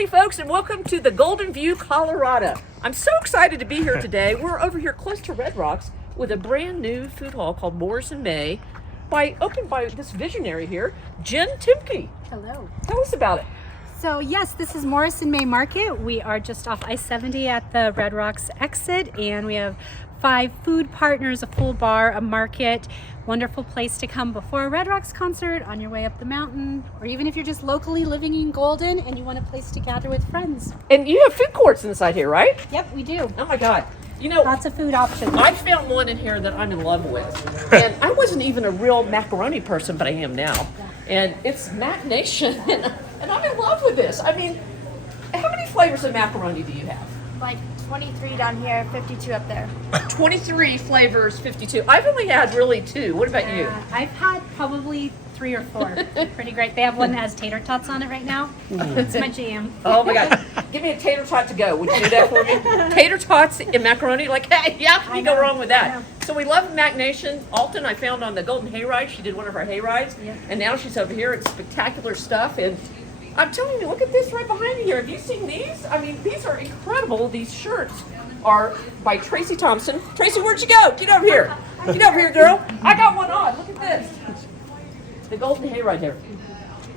Howdy folks, and welcome to the Golden View, Colorado. I'm so excited to be here today. We're over here close to Red Rocks with a brand new food hall called Morris Mae, opened by this visionary here, Jen Timke. Hello. Tell us about it. So yes, this is Morris Mae Market. We are just off I-70 at the Red Rocks exit, and we have 5 food partners, a full bar, a market. Wonderful place to come before a Red Rocks concert, on your way up the mountain, or even if you're just locally living in Golden and you want a place to gather with friends. And you have food courts inside here, right? Yep, we do. Oh my God. You know, Lots of food options. I found one in here that I'm in love with. And I wasn't even a real macaroni person, but I am now. And it's Mac Nation, and I'm in love with this. I mean, how many flavors of macaroni do you have? Like 23 down here, 52 up there. 23 flavors, 52. I've only had really 2. What about you? I've had probably 3 or 4. Pretty great. They have one that has tater tots on it right now. It's my jam. Oh my God. Give me a tater tot to go. Would you do that for me? Tater tots and macaroni? Like, hey, yeah, how can you go wrong with that? So we love Mac Nation. Alton, I found on the Golden Hayride. She did one of our hayrides. Yep. And now she's over here. It's spectacular stuff. And I'm telling you, look at this right behind me here. Have you seen these? I mean, these are incredible. These shirts are by Tracy Thompson. Tracy, where'd you go? Get over here. Get over here, girl. I got one on. Look at this. The Golden Hayride here.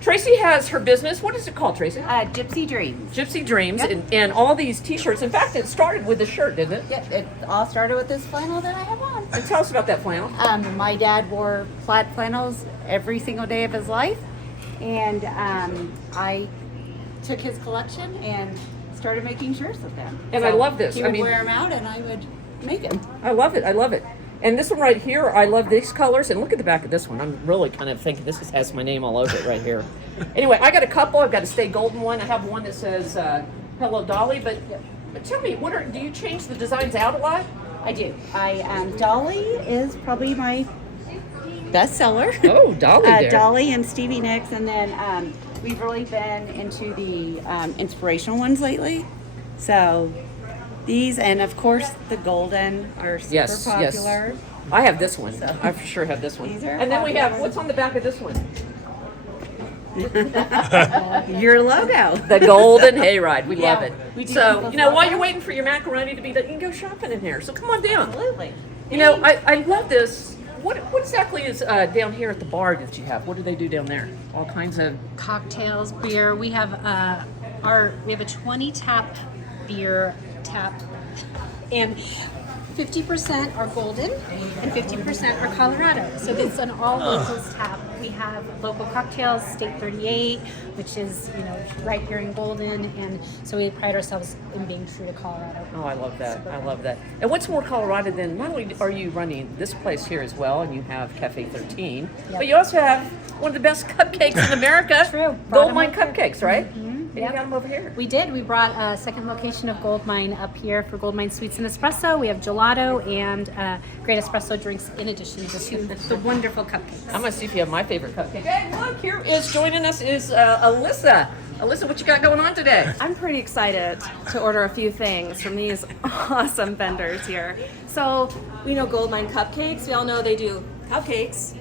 Tracy has her business. What is it called, Tracy? Gypsy Dreams. Gypsy Dreams, Yep. and all these T-shirts. In fact, it started with the shirt, didn't it? Yeah, it all started with this flannel that I have on. And tell us about that flannel. My dad wore plaid flannels every single day of his life, and I took his collection and started making shirts with them. And I love this. He I would mean- wear them out, and I would make them. I love it. I love it. And this one right here, I love these colors. And look at the back of this one. I'm really kind of thinking this has my name all over it right here. Anyway, I got a couple. I've got a Stay Golden one. I have one that says Hello Dolly. But tell me, do you change the designs out a lot? I do. Dolly is probably my best seller. Oh, Dolly there. Dolly and Stevie Nicks, and then we've really been into the inspirational ones lately. So these, and of course the golden, are super Yes, yes. popular. I have this one. I for sure have this one. These are And then we have, popular. what's on the back of this one? Your logo. The Golden Hayride. We Yeah, love it. we do So, people's you know, while logos. you're waiting for your macaroni to be done, you can go shopping in here. So come on down. Absolutely. You know, I love this. What exactly is down here at the bar that you have? What do they do down there? All kinds of... Cocktails, beer. We have we have a 20 tap beer tap, and 50% are golden and 50% are Colorado. So it's an all locals tap. We have local cocktails, State 38, which is, you know, right here in Golden, and so we pride ourselves in being true to Colorado. Oh, I love that. I love that. And what's more Colorado than, not only are you running this place here as well, and you have Cafe 13, but you also have one of the best cupcakes in America. True. Gold Mine Cupcakes, right? And you Yep. got them over here. We did. We brought a second location of Gold Mine up here for Gold Mine Sweets and Espresso. We have gelato and great espresso drinks in addition to the wonderful cupcakes. I'm going to see if you have my favorite cupcake. Hey, look, here is joining us is Alyssa. Alyssa, what you got going on today? I'm pretty excited to order a few things from these awesome vendors here. So we know Goldmine Cupcakes. We all know they do cupcakes.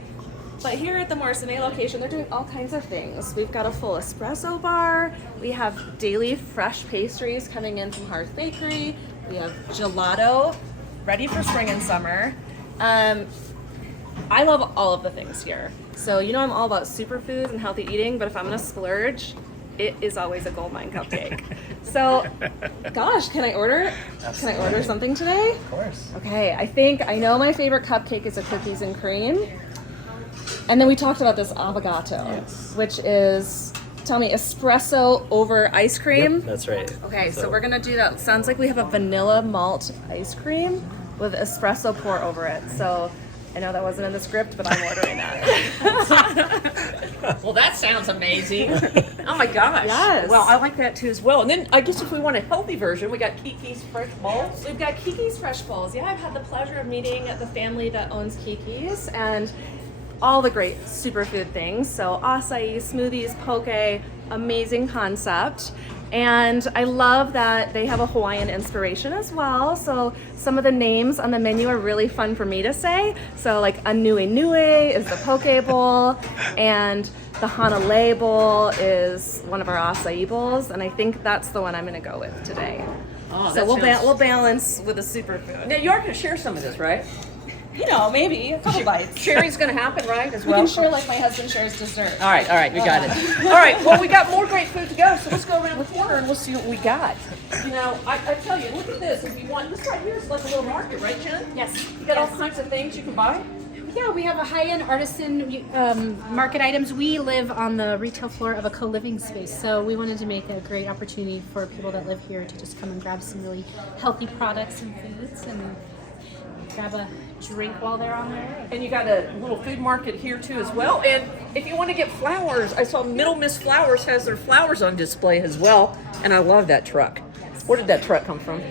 But here at the Morris Mae location, they're doing all kinds of things. We've got a full espresso bar. We have daily fresh pastries coming in from Hearth Bakery. We have gelato, ready for spring and summer. I love all of the things here. So you know I'm all about superfoods and healthy eating, but if I'm gonna splurge, it is always a Goldmine cupcake. So, gosh, can I order? Can I order something today? Of course. Okay, I know my favorite cupcake is a cookies and cream. And then we talked about this avocado, which is, tell me, espresso over ice cream? Yep, that's right. Okay, so we're gonna do that. Sounds like we have a vanilla malt ice cream with espresso pour over it. So I know that wasn't in the script, but I'm ordering that. Well, that sounds amazing. Oh my gosh. Yes. Well, I like that too as well. And then I guess if we want a healthy version, we got Kiki's Fresh Balls. We've got Kiki's Fresh Bowls. Yeah, I've had the pleasure of meeting the family that owns Kiki's and all the great superfood things. So acai, smoothies, poke, amazing concept. And I love that they have a Hawaiian inspiration as well. So some of the names on the menu are really fun for me to say. So like a nui nui is the poke bowl, and The Hanalei bowl is one of our acai bowls, and I think that's the one I'm going to go with today. Oh, So that we'll sounds- balance with a superfood. Now you are going to share some of this, right? You know, maybe a couple bites. Sharing's going to happen, right? As We well. can share like my husband shares dessert. All right, we got it. All right, well, we got more great food to go, so let's go around the corner and we'll see what we got. You know, I tell you, look at this. If you want, this right here is like a little market, right, Jen? Yes. You got all kinds of things you can buy. Yeah, we have a high-end artisan market items. We live on the retail floor of a co-living space, so we wanted to make a great opportunity for people that live here to just come and grab some really healthy products and foods and grab a drink while they're on their way. And you got a little food market here too as well. And if you want to get flowers, I saw Middle Miss Flowers has their flowers on display as well. And I love that truck. Where did that truck come from?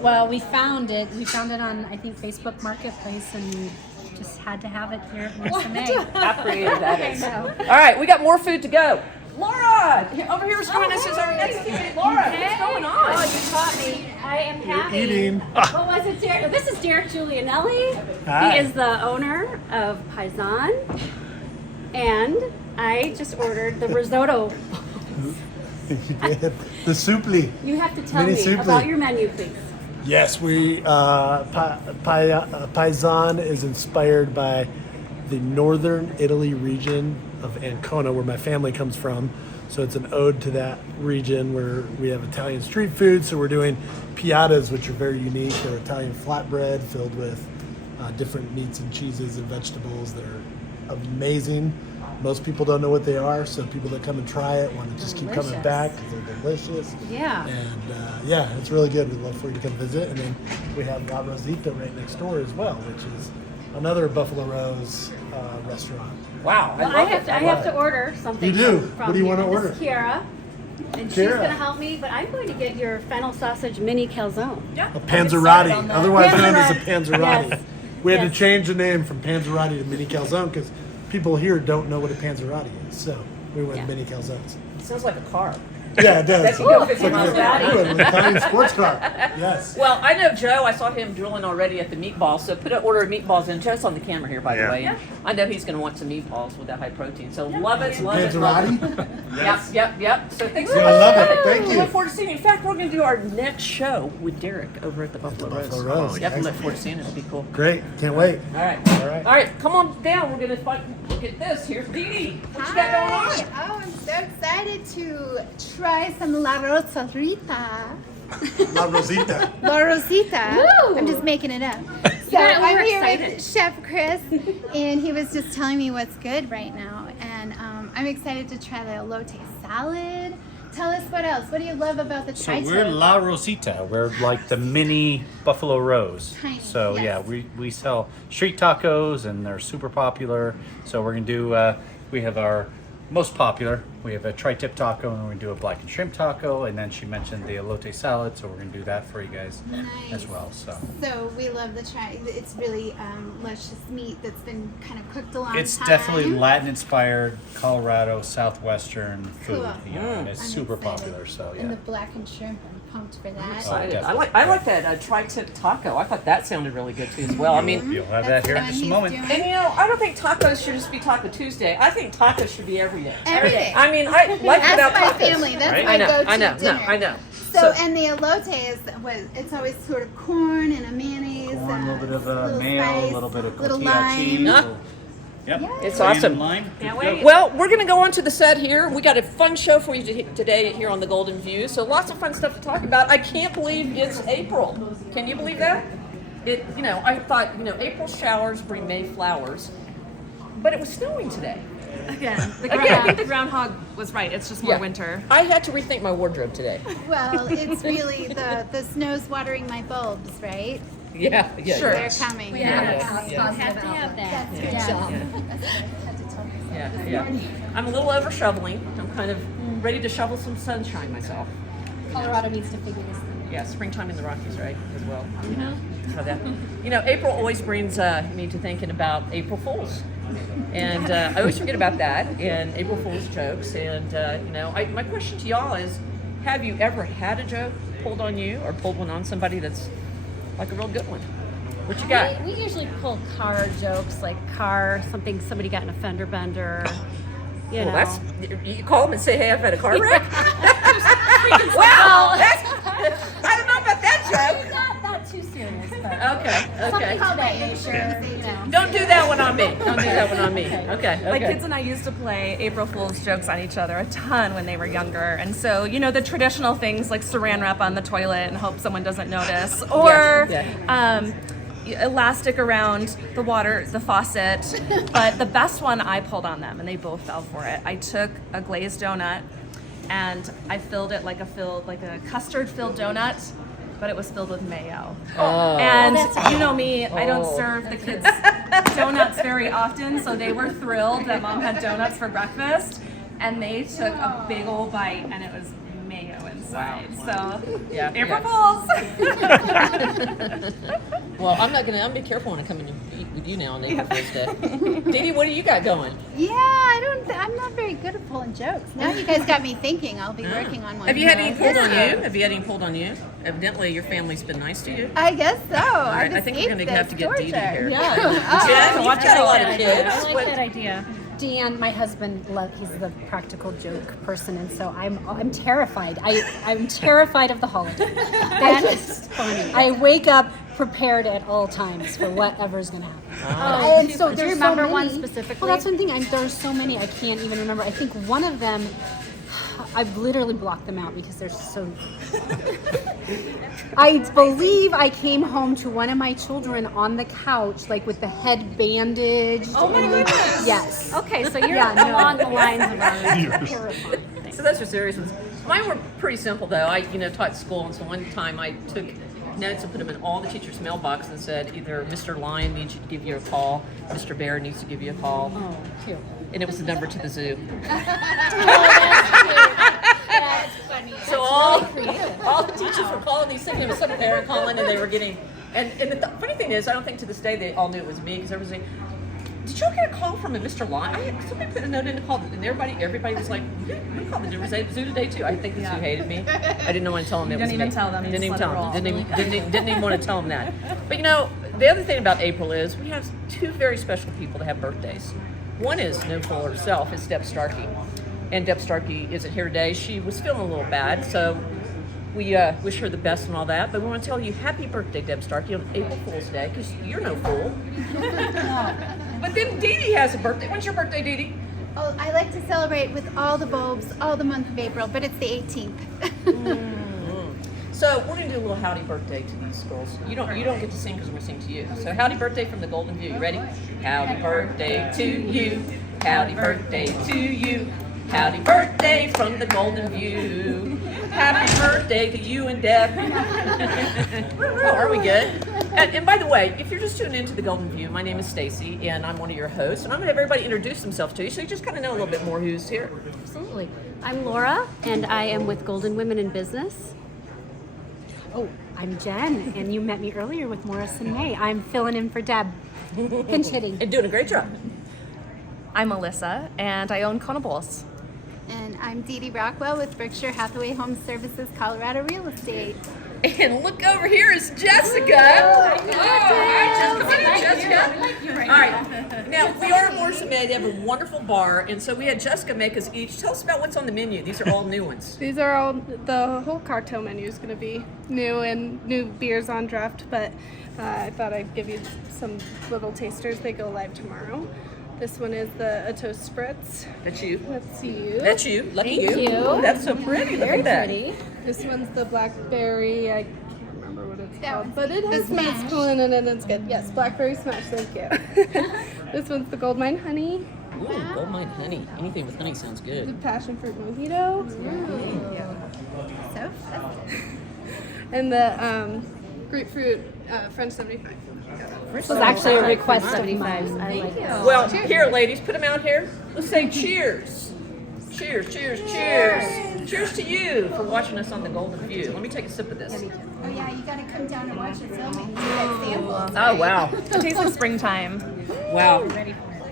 Well, we found it. We found it on, I think, Facebook Marketplace, and we just had to have it here at Morris Mae. How creative that is. All right, we got more food to go. Laura, over here is joining us as our next teammate. Laura, what's going on? Oh, you caught me. I am happy. Eating. What was it, Derek? This is Derek Giulianelli. Hi. He is the owner of Paisan. And I just ordered the risotto. You did. The soupli. You have to tell Mini me soupli. about your menu, please. Yes, we Paisan is inspired by the northern Italy region of Ancona, where my family comes from. So it's an ode to that region where we have Italian street food. So we're doing piattas, which are very unique. They're Italian flatbread filled with different meats and cheeses and vegetables that are amazing. Most people don't know what they are, so people that come and try it want to just keep coming Delicious. back because they're delicious. Yeah. And yeah, it's really good. We'd love for you to come visit. And then we have La Rosita right next door as well, which is another Buffalo Rose restaurant. Wow, Well, love I have it. to, I have to order something. You do? From What do you here. wanna order? This is Kiara. And she's Kiara. going to help me, but I'm going to get your fennel sausage mini calzone. Yeah, A I'm Panzerotti, excited on that. otherwise known as a Panzerotti. Panzerotti. Yes. We had Yes. to change the name from Panzerotti to Mini Calzone because people here don't know what a Panzerotti is. So we went Yeah. Mini Calzones. It sounds like a car. Yeah, it does. That can go 50 It's like miles an hour. an Italian sports car. Yes. Well, I know Joe. I saw him drilling already at the meatballs. So put an order of meatballs in. Joe's on the camera here, by the Yeah. way. And I know he's going to want some meatballs with that high protein. So love it, love it, love it. Panzerotti? Yep. So thanks so Yeah, much. I love it. for coming. Thank We you. look forward to seeing you. In fact, we're going to do our next show with Derek over at the Buffalo Rose. Buffalo Rose. Yep, we look forward to seeing it. It'll be cool. Great. Can't wait. All right. All right. All right. Come on down. We're going to look at this. Here's Dee Dee. What you got going on? Oh, I'm so excited to try some La Rosita. La Rosita. La Rosita. Woo! I'm just making it up. So got it. I'm We're here excited. with Chef Chris, and he was just telling me what's good right now. And I'm excited to try the elote salad. Tell us what else. What do you love about the So tri-tip? we're La Rosita. We're like the mini Buffalo Rose. Tiny, So yes. yeah, we sell street tacos and they're super popular. So we're gonna do. We have our most popular. We have a tri-tip taco and we're gonna do a blackened shrimp taco. And then she mentioned the elote salad, so we're gonna do that for you guys as well. So So we love the It's really luscious meat that's been kind of cooked a long it's time. definitely Latin-inspired, Colorado, southwestern food. Cool. You know, and it's I'm super excited. popular. So And the yeah. blackened shrimp, I'm pumped for that. Excited. definitely. I like that tri-tip taco. I thought that sounded really good too as well. I mean, You'll have That's that here the in one just a he's moment. doing. and you know, I don't think tacos should just be Taco Tuesday. I think tacos should be every day. Every day. I mean, I like That's without my tacos. family. That's Right? my I know, go-to I know, dinner. no, I know. So, and the elote it's always sort of corn and a mayonnaise, Corn, a little bit of mayo, spice, a little bit of little tortilla lime. cheese. Huh? Yep. It's Ready awesome. in line? Can't Good to go. wait. Well, we're going to go on to the set here. We got a fun show for you today here on the Golden View. So lots of fun stuff to talk about. I can't believe it's April. Can you believe that? I thought, April showers bring May flowers, but it was snowing today. Again, Again. I think the groundhog was right. It's just more Yeah. winter. I had to rethink my wardrobe today. Well, it's really the snow's watering my bulbs, right? Yeah. Sure. They're coming. Yeah. Have to have that. That's good. That's what I had to tell myself. Yeah. I'm a little over shoveling. I'm kind of ready to shovel some sunshine myself. Colorado needs to figure this thing Yeah, springtime in the Rockies, right, as well. So that, April always brings me to thinking about April Fools. And I always forget about that and April Fool's jokes. And, my question to y'all is, have you ever had a joke pulled on you or pulled one on somebody that's like a real good one? What you got? We usually pull car jokes, like somebody got in a fender bender. You Well, know. that's you call them and say, "Hey, I've had a car wreck." Well, that's, I don't know about that joke. Not too serious, but Okay. something of that nature, you know. Don't do that one on me. Don't do that one on me. Okay. My kids and I used to play April Fool's jokes on each other a ton when they were younger. And so, the traditional things like saran wrap on the toilet and hope someone doesn't notice, or elastic around the faucet. But the best one I pulled on them, and they both fell for it. I took a glazed donut and I filled it like a custard-filled donut, but it was filled with mayo. And you know me, I don't serve the kids donuts very often, so they were thrilled that Mom had donuts for breakfast, and they took a big old bite, and it was mayo inside. So, April Fools! Well, I'm gonna be careful when I come in to eat with you now on April Fool's Day. Dee, what do you got going? Yeah, I'm not very good at pulling jokes. Now you guys got me thinking. I'll be working on one. Have you had any pulled on you? Have you had any pulled on you? Evidently, your family's been nice to you. I guess so. All right, I think we're gonna have to get Dee here. Yeah. Jen, you've got a lot of kids. I like that idea. Dan, my husband, he's the practical joke person, and so I'm terrified. I'm terrified of the holiday. That is funny. I wake up prepared at all times for whatever's going to happen. And so Do you there's remember so one many. specifically? Well, that's one thing. There's so many I can't even remember. I think one of them, I've literally blocked them out because they're so. I believe I came home to one of my children on the couch, like with the head bandaged. Oh my goodness. Yes. Okay, so you're Yeah, no. along the lines of our So those are serious ones. Mine were pretty simple though. I taught school, and so one time I took notes and put them in all the teachers' mailbox and said either Mr. Lion needs to give you a call, Mr. Bear needs to give you a call. Oh, cute. And it was the number to the zoo. That's funny. So all the teachers were calling these things. There was some parent calling, and they were getting. And the funny thing is, I don't think to this day they all knew it was me, because everybody was like, "Did you get a call from a Mr. Lion?" Somebody put a note in to call, and everybody was like, "We called the zoo today too." I think the zoo hated me. I didn't know when to tell them it was me. didn't even tell them, you Didn't even just tell let it them. roll. Didn't even want to tell them that. But the other thing about April is we have two very special people that have birthdays. One is no fool herself, is Deb Starkey. And Deb Starkey isn't here today. She was feeling a little bad, so we wish her the best and all that. But we want to tell you happy birthday, Deb Starkey, on April Fool's Day, because you're no fool. But then Dee Dee has a birthday. When's your birthday, Dee Dee? Oh, I like to celebrate with all the bulbs all the month of April, but it's the 18th. So we're gonna do a little howdy birthday to these girls. You don't get to sing because we're gonna sing to you. So howdy birthday from the Golden View. You ready? Howdy birthday to you. Howdy birthday to you. Howdy birthday from the Golden View. Happy birthday to you and Deb. Oh, are we good? And by the way, if you're just tuning into the Golden View, my name is Stacy, and I'm one of your hosts. And I'm gonna have everybody introduce themselves to you, so you just kind of know a little bit more who's here. Absolutely. I'm Laura, and I am with Golden Women in Business. Oh, I'm Jen, and you met me earlier with Morris Mae. I'm filling in for Deb. Pinch hitting. And doing a great job. I'm Alyssa, and I own Kona Bowls. And I'm Dee Dee Rockwell with Berkshire Hathaway Home Services, Colorado Real Estate. And look over here is Jessica. Hi, Jessica. Come on in, Jessica. All right. Now, we are at Morris Mae. They have a wonderful bar. And so we had Jessica make us each. Tell us about what's on the menu. These are all new ones. These are all, the whole cocktail menu is going to be new and new beers on draft, but I thought I'd give you some little tasters. They go live tomorrow. This one is a toast spritz. That's you. That's you. That's you. Lucky Thank you. Ooh, that's so pretty. Look at that. Pretty. This one's the blackberry. I can't remember what it's That called, one's but it the has smash. masculine in it and it's good. Yes, blackberry smash. Thank you. This one's the gold mine honey. Ooh, gold mine honey. Anything with honey sounds The good. passion fruit mojito. So festive. And the grapefruit French 75. This was actually a request of 75s. mine. I like it. Well, here, ladies, put them out here. Let's say cheers. Cheers, cheers, cheers. Cheers to you for watching us on the Golden View. Let me take a sip of this. Oh yeah, you gotta come down and watch it filming. See that sample. Oh, wow. It tastes like springtime. Wow.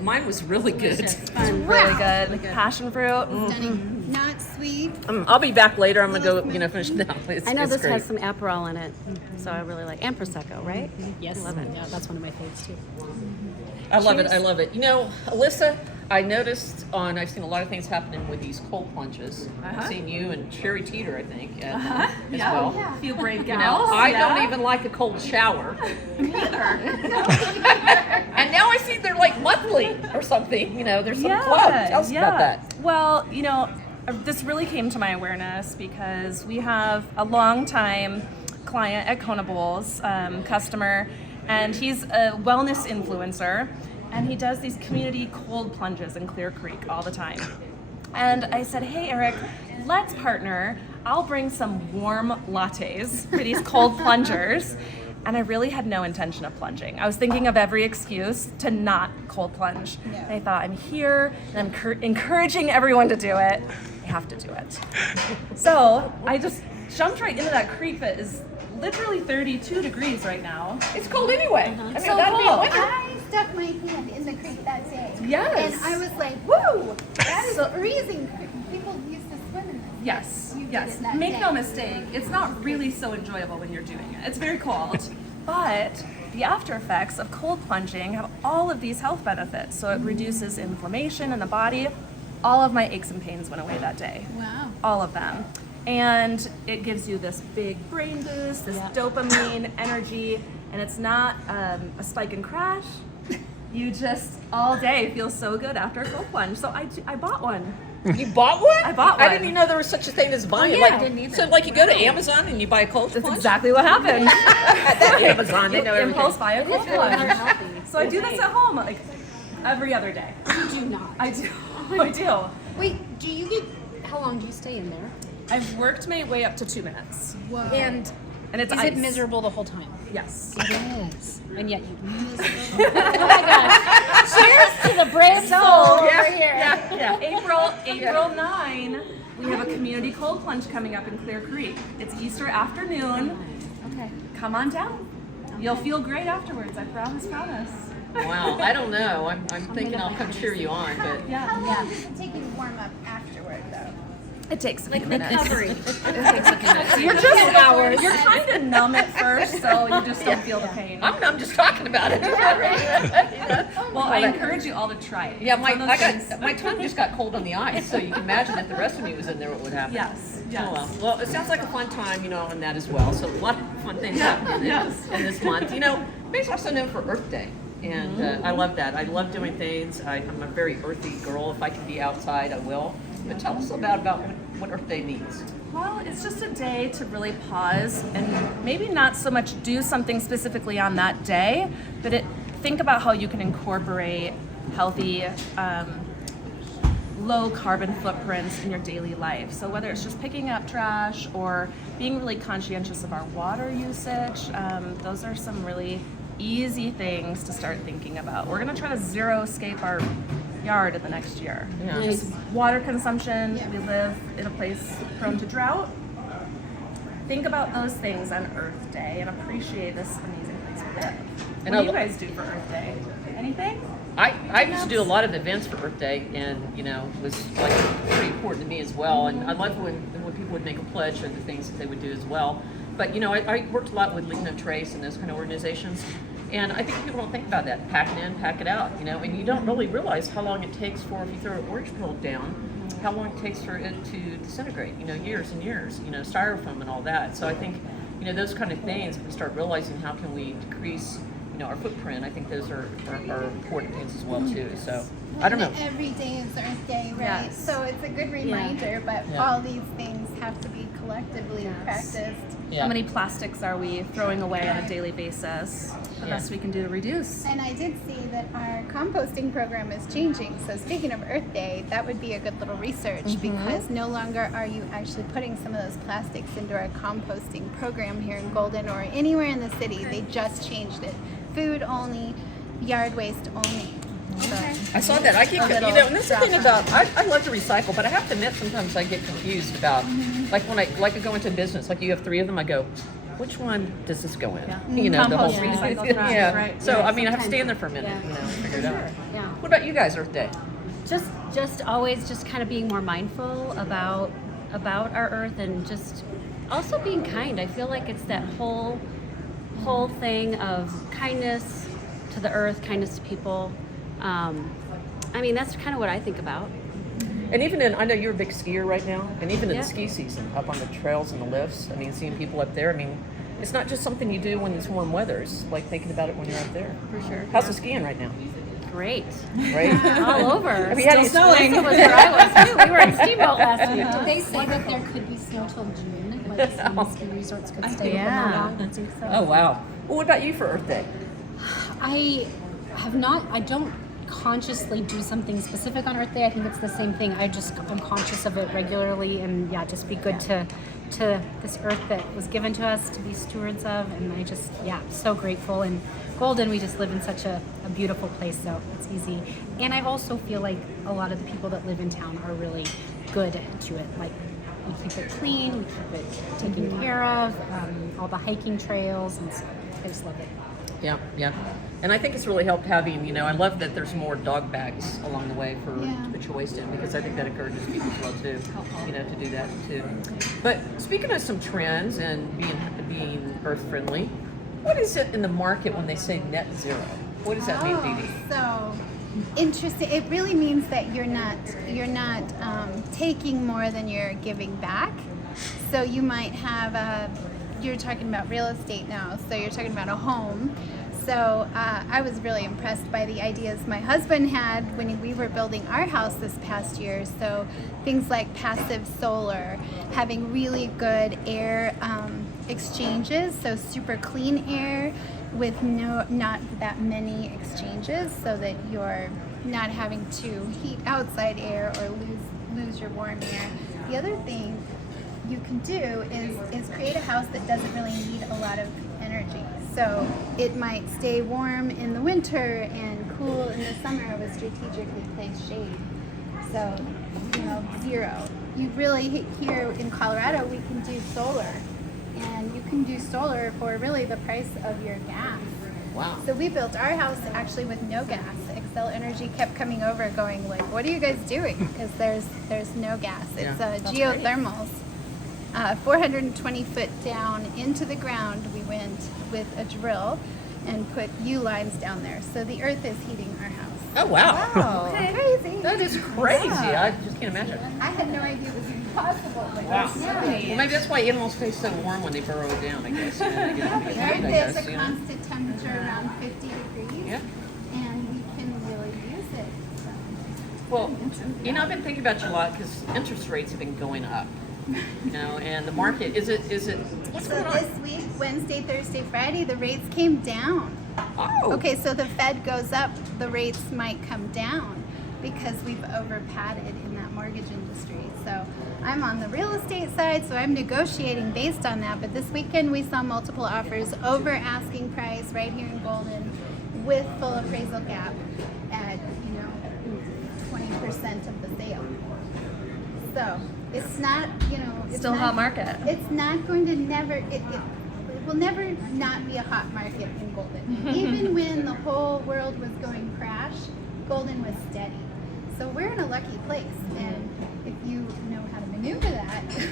Mine was really good. Really good. Passion fruit. Stunning. Not sweet. I'll be back later. I'm going to go, finish now. It's, I know it's this great. has some Aperol in it, so I really like, and Prosecco, right? Yes, Love it. yeah, that's one of my faves too. I love it. I love it. Alyssa, I noticed I've seen a lot of things happening with these cold plunges. I've Uh-huh. seen you and Sherry Teeter, I think, as Yeah. well. A few brave You know, gals. I yeah. don't even like a cold shower. either. And now I see they're like monthly or something. You know, there's some club. Tell us about that. Well, this really came to my awareness because we have a long time client at Kona Bowls, customer, and he's a wellness influencer, and he does these community cold plunges in Clear Creek all the time. And I said, hey, Eric, let's partner. I'll bring some warm lattes for these cold plungers. And I really had no intention of plunging. I was thinking of every excuse to not cold plunge. And I thought, I'm here and I'm encouraging everyone to do it. I have to do it. So I just jumped right into that creek that is literally 32 degrees right now. It's cold anyway. I mean, So that'd be cool. winter. I stuck my hand in the creek that day. Yes. And I was like, woo, that is freezing. People used to swim in this. Yes, You did yes. it that Make day. no mistake, it's not really so enjoyable when you're doing it. It's very cold. But the after effects of cold plunging have all of these health benefits. So it reduces inflammation in the body. All of my aches and pains went away that day. Wow. All of them. And it gives you this big brain boost, this dopamine energy, and it's not a spike and crash. You just all day feel so good after a cold plunge. So I bought one. You bought one? I bought I one. didn't even know there was such a thing as buying. yeah. Like, I didn't either. so, like, you go to Amazon and you buy a cold That's plunge? exactly what happened. That Amazon, they know everything. Impulse buy a cold plunge. So I do this at home like every other day. You do not. I do. I do. Wait, do you get, how long do you stay in there? I've worked my way up to 2 minutes. Whoa. And it's Is ice. it miserable the whole time? Yes. It is. And yet you miserable. Oh my gosh. Cheers to the brave soul over here. Yeah. April 9, we have a community cold plunge coming up in Clear Creek. It's Easter afternoon. Okay. Come on down. You'll feel great afterwards. I promise. Wow, I don't know. I'm thinking I'll come cheer you on, but How long does it take you to warm up afterward, though? It takes a few minutes. Recovery. You're just hours. You're kind of numb at first, so you just don't feel the pain. I'm just talking about it. Well, I encourage you all to try it. Yeah, It's one of those things- my tongue just got cold on the ice, so you can imagine if the rest of me was in there, what would happen. Yes. Oh, well, it sounds like a fun time, on that as well. So a lot of fun things happening in this month. Basically also known for Earth Day. And I love that. I love doing things. I'm a very earthy girl. If I can be outside, I will. But tell us about what Earth Day means. Well, it's just a day to really pause and maybe not so much do something specifically on that day, but think about how you can incorporate healthy, low carbon footprints in your daily life. So whether it's just picking up trash or being really conscientious of our water usage, those are some really easy things to start thinking about. We're going to try to zero-scape our yard in the next year. Yeah. Just water consumption. We live in a place prone to drought. Think about those things on Earth Day and appreciate this amazing place we live. And What do you guys do for Earth Day? Anything? I used to do a lot of events for Earth Day, and it was like pretty important to me as well. And I love when people would make a pledge of the things that they would do as well. But I worked a lot with Leave No Trace and those kind of organizations. And I think people don't think about that. Pack it in, pack it out, and you don't really realize how long it takes for, if you throw an orange peel down, how long it takes for it to disintegrate, years and years, styrofoam and all that. So I think, those kind of things, if we start realizing how can we decrease, our footprint, I think those are important things as well too. So I don't know. Every day is Earth Day, right? Yes. So it's a good reminder, but Yeah. all these things have to be collectively practiced. Yeah. How many plastics are we throwing away on a daily basis? The best we can do to reduce. And I did see that our composting program is changing. So speaking of Earth Day, that would be a good little research because no longer are you actually putting some of those plastics into our composting program here in Golden or anywhere in the city. They just changed it. Food only, yard waste only. So, I saw that. I get, and that's the thing about, I love to recycle, but I have to admit sometimes I get confused about, like when I go into a business, like you have 3 of them, I go, which one does this go in? The whole Compost, recycle, trash, yeah. right. So, Yeah, I mean, I have to sometimes stand there for a minute, figure it out. Yeah. What about you guys, Earth Day? Just always just kind of being more mindful about our earth and just also being kind. I feel like it's that whole thing of kindness to the earth, kindness to people. I mean, that's kind of what I think about. And even I know you're a big skier right now, and even in Yeah. the ski season, up on the trails and the lifts, I mean, seeing people up there, I mean, it's not just something you do when it's warm weather. It's like thinking about it when you're up there. For sure. How's the skiing right now? Great. Right? All over. Have you had any Snowing. Was where I was too. We were in Steamboat last week. Did they say that there could be snow till June? Like some ski resorts could stay open Yeah. that long? I think so. Oh, wow. Well, what about you for Earth Day? I don't consciously do something specific on Earth Day. I think it's the same thing. I'm conscious of it regularly, and yeah, just be good to this earth that was given to us to be stewards of. And I just, so grateful. And Golden, we just live in such a beautiful place, so it's easy. And I also feel like a lot of the people that live in town are really good to it. Like, we keep it clean, we keep it taken care of, all the hiking trails, and so I just love it. Yeah, yeah. And I think it's really helped having, I love that there's more dog bags along the way for to put your waste in, because I think that encourages people as well too, to do that too. But speaking of some trends and being earth friendly, what is it in the market when they say net zero? What does that mean, Dee Dee? So interesting. It really means that you're not taking more than you're giving back. So you might have you're talking about real estate now, so you're talking about a home. So I was really impressed by the ideas my husband had when we were building our house this past year. So things like passive solar, having really good air exchanges, so super clean air with not that many exchanges, so that you're not having to heat outside air or lose your warm air. The other thing you can do is create a house that doesn't really need a lot of energy. So it might stay warm in the winter and cool in the summer with strategically placed shade. So, zero. You really, here in Colorado, we can do solar. And you can do solar for really the price of your gas. Wow. So we built our house actually with no gas. Xcel Energy kept coming over going like, what are you guys doing? Because there's no gas. It's geothermals. 420 foot down into the ground, we went with a drill and put U lines down there. So the earth is heating our house. Oh, wow. Wow. Crazy. That is crazy. I just can't imagine. I had no idea it was possible. But Wow. yeah. Well, maybe that's why animals stay so warm when they burrow down, I guess. They get The heat, earth I is guess, a constant temperature around 50 degrees. Yeah. And we can really use it. So. Well, I've been thinking about you a lot because interest rates have been going up. And the market, is it, what's So going on? this week, Wednesday, Thursday, Friday, the rates came down. Oh. Okay, so the Fed goes up, the rates might come down because we've over padded in that mortgage industry. So I'm on the real estate side, so I'm negotiating based on that. But this weekend we saw multiple offers over asking price right here in Golden with full appraisal gap at 20% of the sale. So it's not, it's Still not, hot market. It's not going to it will never not be a hot market in Golden. Even when the whole world was going crash, Golden was steady. So we're in a lucky place, and if you know how to maneuver that, it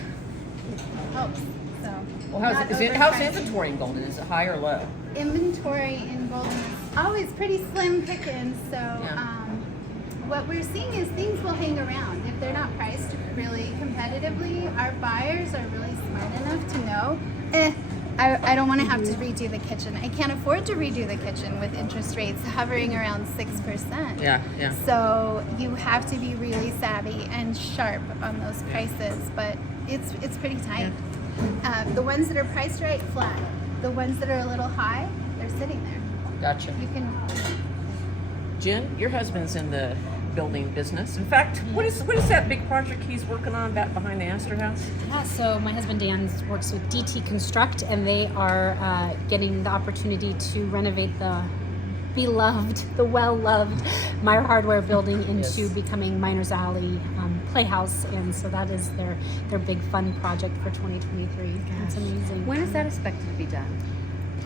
helps. So Well, not how's overpriced. inventory in Golden? Is it high or low? Inventory in Golden is always pretty slim pickings. So what we're seeing is things will hang around if they're not priced really competitively. Our buyers are really smart enough to know, I don't want to have to redo the kitchen. I can't afford to redo the kitchen with interest rates hovering around 6%. Yeah. So you have to be really savvy and sharp on those prices, but it's pretty tight. The ones that are priced right, flat. The ones that are a little high, they're sitting there. Gotcha. You can. Jen, your husband's in the building business. In fact, what is that big project he's working on back behind the Astor House? Yeah, so my husband Dan works with DT Construct, and they are getting the opportunity to renovate the well-loved Meyer Hardware building into becoming Miners Alley Playhouse, and so that is their big fun project for 2023. It's amazing. When is that expected to be done?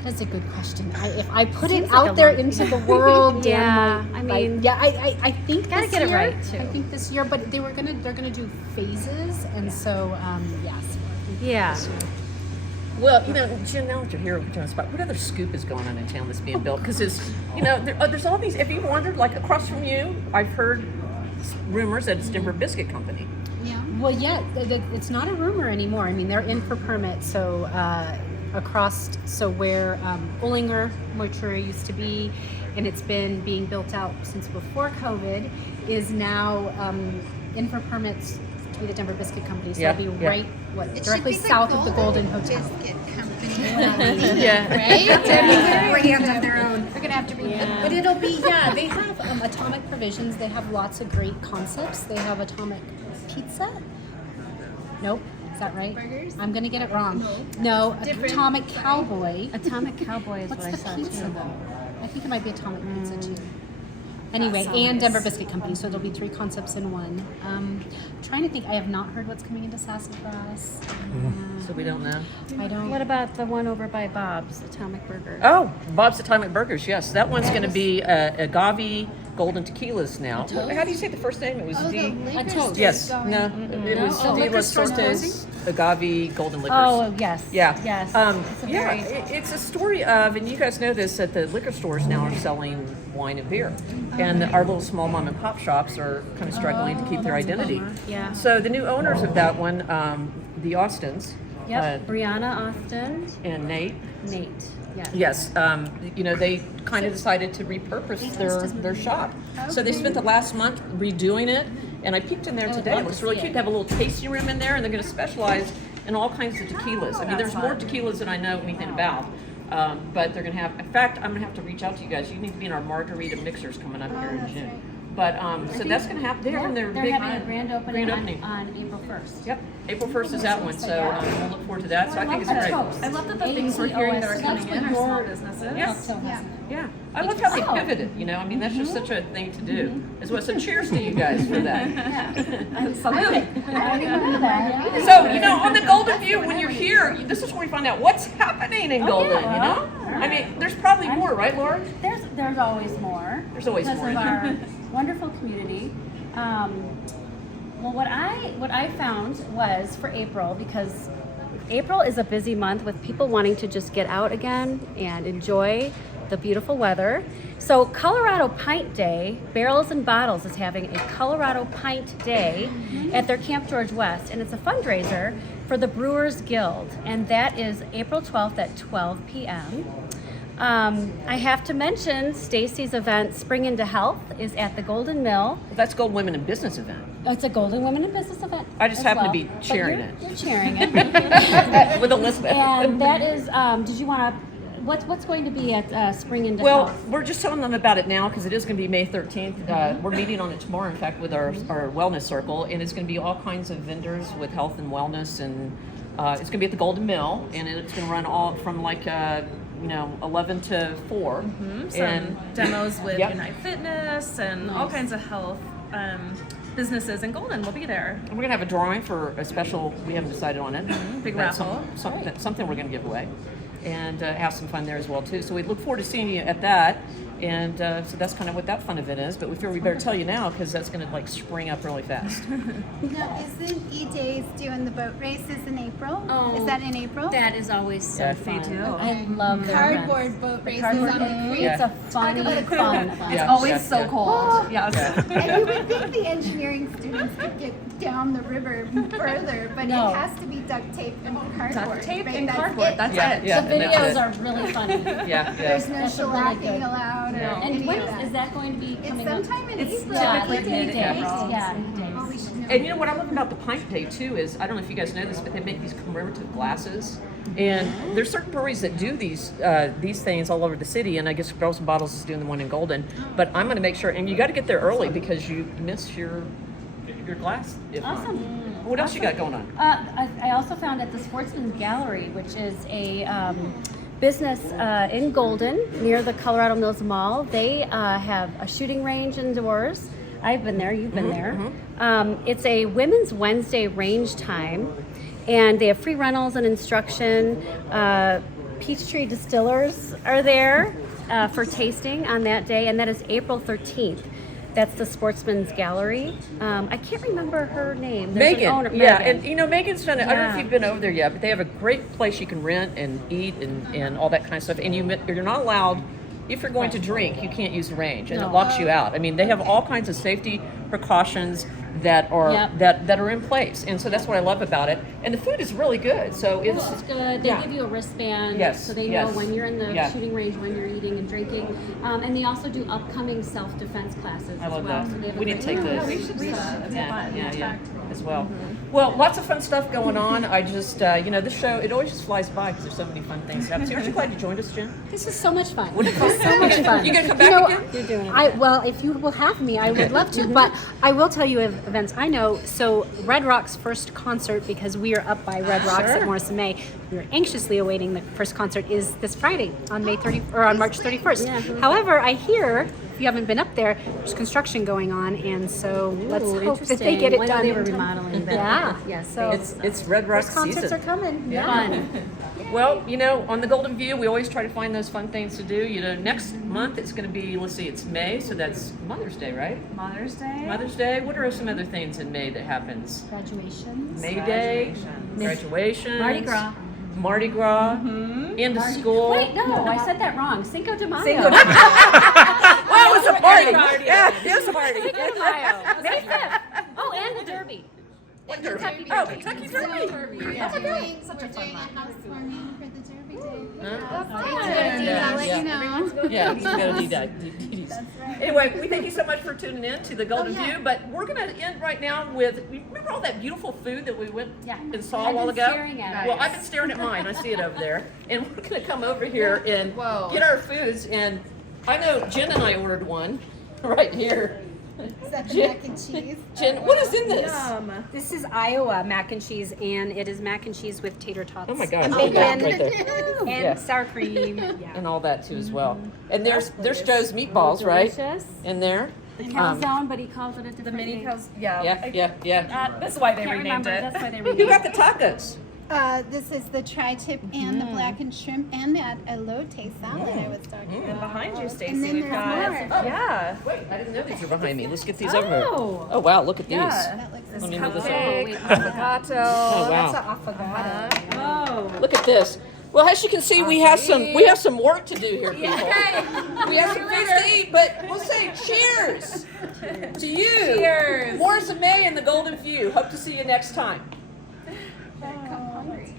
That's a good question. If I put it Seems like out a there long into the world, Yeah, Dan, I mean, I think gotta this get it year, right, too. I think this year, but they're gonna do phases, and so yes. I think Yeah. this year. Well, Jen, now that you're here, we're on the spot. What other scoop is going on in town that's being built? Because there's all these. Have you wondered? Like across from you, I've heard rumors that it's Denver Biscuit Company. Yeah. Well, yeah, it's not a rumor anymore. I mean, they're in for permit. So where Ollinger Mortuary used to be, and it's been being built out since before COVID, is now in for permits to be the Denver Biscuit Company. So it'll be right directly south of the Golden Hotel. Biscuit Company. Yeah. Right? Brands of their own. We're gonna have to be. But it'll be, they have Atomic Provisions. They have lots of great concepts. They have Atomic Pizza. Nope. Is that right? Burgers? I'm going to get it wrong. No, Different. Atomic Cowboy. Atomic Cowboy is What's what I the saw pizza, too. though? I think it might be Atomic Pizza, too. Anyway, and Denver Biscuit Company, so there'll be 3 concepts in one. Trying to think, I have not heard what's coming into Sassafras. So we don't know. I don't. What about the one over by Bob's, Atomic Burger? Oh, Bob's Atomic Burgers. Yes, that one's going to be agave golden tequilas now. How do you say the first name? It was Oh, D. the liquor toast. store's Yes. going. No. It was Oh, De liquor Los store's Sortes agave golden liquors. Oh, yes. Yeah. Yes. It's a Yeah, very- it's a story of, and you guys know this, that the liquor stores now are selling wine and beer. And our little small mom and pop shops are kind of struggling to keep their identity. Yeah. So the new owners of that one, the Austins, Yep. Brianna Austin, and Nate, Yeah. yes, they kind of decided to repurpose their shop. So they spent the last month redoing it, and I peeked in there today. It looks really cute. They have a little tasting room in there, and they're going to specialize in all kinds of tequilas. I mean, there's more tequilas than I know anything about. But they're going to have, in fact, I'm going to have to reach out to you guys. You need to be in our margarita mixers coming up here in June. right. But, so that's going to happen. They're having their They're big having a grand opening, opening. On April 1st. Yep, April 1st is that one, so we'll look forward to that. So I think it's great. I love that the things we're hearing that are coming in are small businesses. Yeah. Yeah, I love how they pivoted, I mean, that's just such a thing to do. As well, so cheers to you guys for that. Salute. So, on the Golden View, when you're here, this is where we find out what's happening in Golden, I mean, there's probably more, right, Laura? There's always more. There's always because more. of our wonderful community. Well, what I found was for April, because April is a busy month with people wanting to just get out again and enjoy the beautiful weather. So Colorado Pint Day, Barrels and Bottles is having a Colorado Pint Day at their Camp George West, and it's a fundraiser for the Brewers Guild, and that is April 12th at 12 p.m. I have to mention Stacy's event, Spring into Health, is at the Golden Mill. That's Gold Women in Business event. It's a Golden Women in Business event. I just as happen to well. be But cheering you're- it. You're cheering it. With Elizabeth. And that is, did you want to, what's going to be at Spring into Well, Health? we're just telling them about it now because it is going to be May 13th. We're meeting on it tomorrow, in fact, with our wellness circle, and it's going to be all kinds of vendors with health and wellness, and it's going to be at the Golden Mill, and it's going to run all from 11 to 4. Some demos with Yep. Unite Fitness and all kinds of health businesses in Golden will be there. And we're going to have a drawing for a special, we haven't decided on it. Big That's raffle. Something we're going to give away. And have some fun there as well, too. So we look forward to seeing you at that. And so that's kind of what that fun event is. But we figure we better tell you now because that's going to spring up really fast. Now, isn't E-Days doing the boat races in April? Oh, Is that in April? That is always so Yeah, fun. they do. I love their Cardboard events. boat races Cardboard, on the creek. it's a funny, about a fun. Yeah, Always yeah, so yeah. cold. Yes. And you would think the engineering students could get down the river further, but No. it has to be duct tape and cardboard. Duct tape right? and That's cardboard. it. That's Yeah, it. yeah. The and that's videos it. are really funny. Yeah, There's no That's a really shellacking good. allowed or And any when of that. is that going to be It's coming up? sometime in It's April. Yeah, typically like mid-April. days. Yeah, Oh, we should know. And what I love about the Pint Day too is, I don't know if you guys know this, but they make these commemorative glasses. And there's certain breweries that do these things all over the city, and I guess Barrels and Bottles is doing the one in Golden. But I'm going to make sure, and you got to get there early because you miss your glass. If not. Awesome. What else you got going on? I also found at the Sportsman's Gallery, which is a business in Golden near the Colorado Mills Mall. They have a shooting range indoors. I've been there. You've been there. It's a Women's Wednesday range time, and they have free rentals and instruction. Peachtree Distillers are there for tasting on that day, and that is April 13th. That's the Sportsman's Gallery. I can't remember her name. There's Megan, an owner, yeah, Megan. and you know Megan's done it. I don't know if Yeah. you've been over there yet, but they have a great place you can rent and eat and all that kind of stuff. And you're not allowed, if you're going to drink, you can't use the range, and it locks you out. I mean, they have all kinds of safety precautions that are Yep. that are in place, and so that's what I love about it. And the food is really good. So it's It's good. They yeah. give you a wristband, Yes, so they yes. know when you're in the Yeah. shooting range, when you're eating and drinking. And they also do upcoming self-defense classes I as love well. that. So they have a We need to great- take Yeah, those. we should. Yeah, as well. Well, lots of fun stuff going on. I just, this show, it always just flies by because there's so many fun things happening. Aren't you glad you joined us, Jen? This is so much fun. What This is so much fun. You gonna come back again? You're doing it. Well, if you will have me, I would love to. But I will tell you of events I know. So Red Rock's first concert, because we are up by Red Rocks at Morris Mae, we're anxiously awaiting the first concert, is this Friday on March 31st. However, I hear, if you haven't been up there, there's construction going on, and so let's hope that they get it done. They were remodeling that. Yeah. So It's Red Rock first concerts season. are coming. Yeah. Fun. Well, on the Golden View, we always try to find those fun things to do. Next month it's going to be, let's see, it's May, so that's Mother's Day, right? Mother's Day. Mother's Day. What are some other things in May that happens? Graduations. May Day, graduation, Mardi Gras. Mardi Gras, end of school. Wait, no, I said that wrong. Cinco de Mayo. Well, it's a party. Yeah, it's a party. Cinco de Mayo. May 5th. Oh, and the Derby. What Derby? Kentucky Oh, Derby. Kentucky Derby. We're doing a housewarming for the Derby Day. Yeah. I'll let you know. Yeah, you got to do that. Anyway, we thank you so much for tuning in to the Golden View, but we're going to end right now with, remember all that beautiful food that we went and saw a while ago? staring at it. Well, I've been staring at mine. I see it over there. And we're going to come over here and get our foods. And I know Jen and I ordered one right here. Is that the mac and cheese? Jen, what is in this? This is Iowa mac and cheese, and it is mac and cheese with tater tots. Oh my gosh. And Oh, yeah, bacon right there. and Yeah. sour cream. And all that too as well. And there's Joe's meatballs, right? Delicious. In there. The calzone, but he calls it a different Mini name. cows. Yeah. That's why they Can't renamed remember. it. That's why they Who renamed got it. the tacos? This is the tri-tip and the blackened shrimp and that elote salad I was talking about. Behind you, Stacy, And then we've there's got. more. Yeah. Wait, I didn't know these were behind me. Let's get these over here. Oh wow, look at these. That looks Let me move this over. Cupcake, avocado. Oh wow. Affogato. Oh. Look at this. Well, as you can see, we have some work to do here, people. We have some things to eat, but we'll say cheers to you. Cheers. Morris Mae and the Golden View. Hope to see you next time. I'm hungry.